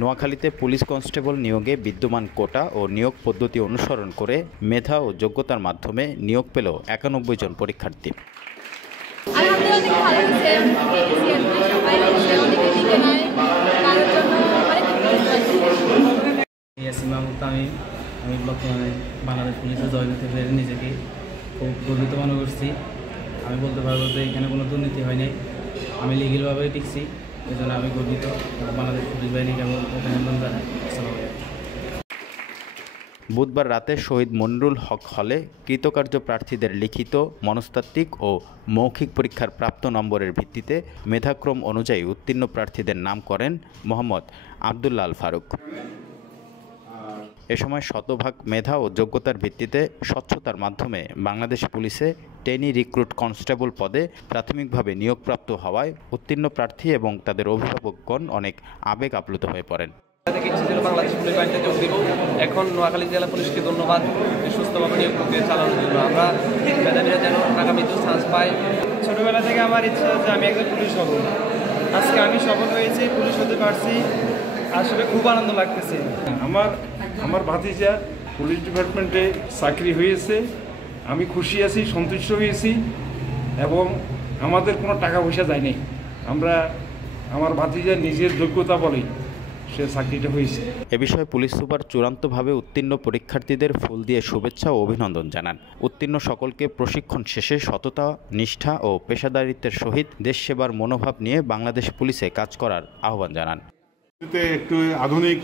নোয়াখালীতে police constable নিয়োগে বিদ্যমান কোটা ও নিয়োগ পদ্ধতি অনুসরণ করে মেধা ও যোগ্যতার মাধ্যমে নিয়োগ পেল ৯১ জন পরীক্ষার্থী। আমি বর্তমানে বাংলাদেশ পুলিশে জয়েন হতে পেরে নিজেকে খুব গর্বিত মনে করছি। আমি বলতে পারবো যে এখানে কোনো দুর্নীতি হয়নি, আমি লিগেলভাবেই টিকছি, এই জন্য আমি গর্বিত। বাংলাদেশ পুলিশ বাহিনীকে আমি অভিনন্দন জানাই। বুধবার রাতে শহীদ মনিরুল হক হলে কৃতকার্য প্রার্থীদের লিখিত, মনস্তাত্ত্বিক ও মৌখিক পরীক্ষার প্রাপ্ত নম্বরের ভিত্তিতে মেধাক্রম অনুযায়ী উত্তীর্ণ প্রার্থীদের নাম করেন মোহাম্মদ আবদুল্লাহ আল ফারুক। এ সময় শতভাগ মেধা ও যোগ্যতার ভিত্তিতে স্বচ্ছতার মাধ্যমে বাংলাদেশ পুলিশে ট্রেনি রিক্রুট কনস্টেবল পদে প্রাথমিকভাবে নিয়োগপ্রাপ্ত হওয়ায় উত্তীর্ণ প্রার্থী এবং তাদের অভিভাবকগণ অনেক আবেগ আপ্লুত হয়ে পড়েন। বাংলাদেশ পুলিশ বাহিনীতে যোগ দিব। এখন নোয়াখালী জেলা পুলিশকে ধন্যবাদ সুস্থভাবে নিয়োগ প্রক্রিয়া চালানোর জন্য। আমরা মেধাবীরা যেন আগামীতেও চান্স পাই। ছোটবেলা থেকে আমার ইচ্ছা যে আমি একজন পুলিশ হব। আজকে আমি সফল হয়েছি, পুলিশ হতে পারছি, আসলে খুব আনন্দ লাগতেছে। আমার ভাতিজা পুলিশ ডিপার্টমেন্টে চাকরি হয়েছে, আমি খুশি আছি, সন্তুষ্ট হয়েছি এবং আমাদের কোনো টাকা পয়সা যায়নি। আমার ভাতিজা নিজের যোগ্যতা বলেই সে চাকরিটা হয়েছে। এ বিষয়ে পুলিশ সুপার চূড়ান্তভাবে উত্তীর্ণ পরীক্ষার্থীদের ফুল দিয়ে শুভেচ্ছা ও অভিনন্দন জানান। উত্তীর্ণ সকলকে প্রশিক্ষণ শেষে সততা, নিষ্ঠা ও পেশাদারিত্বের সহিত দেশ সেবার মনোভাব নিয়ে বাংলাদেশ পুলিশে কাজ করার আহ্বান জানান। একটু আধুনিক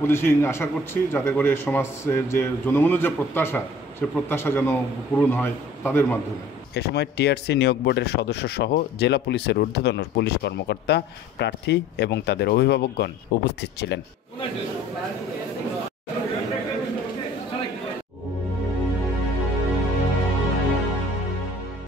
পুলিশিং আশা করছি, যাতে করে সমাজের যে জনগণের যে প্রত্যাশা, সে প্রত্যাশা যেন পূরণ হয় তাদের মাধ্যমে। এ সময় টিআরসি নিয়োগ বোর্ডের সদস্য সহ জেলা পুলিশের ঊর্ধ্বতন পুলিশ কর্মকর্তা, প্রার্থী এবং তাদের অভিভাবকগণ উপস্থিত ছিলেন।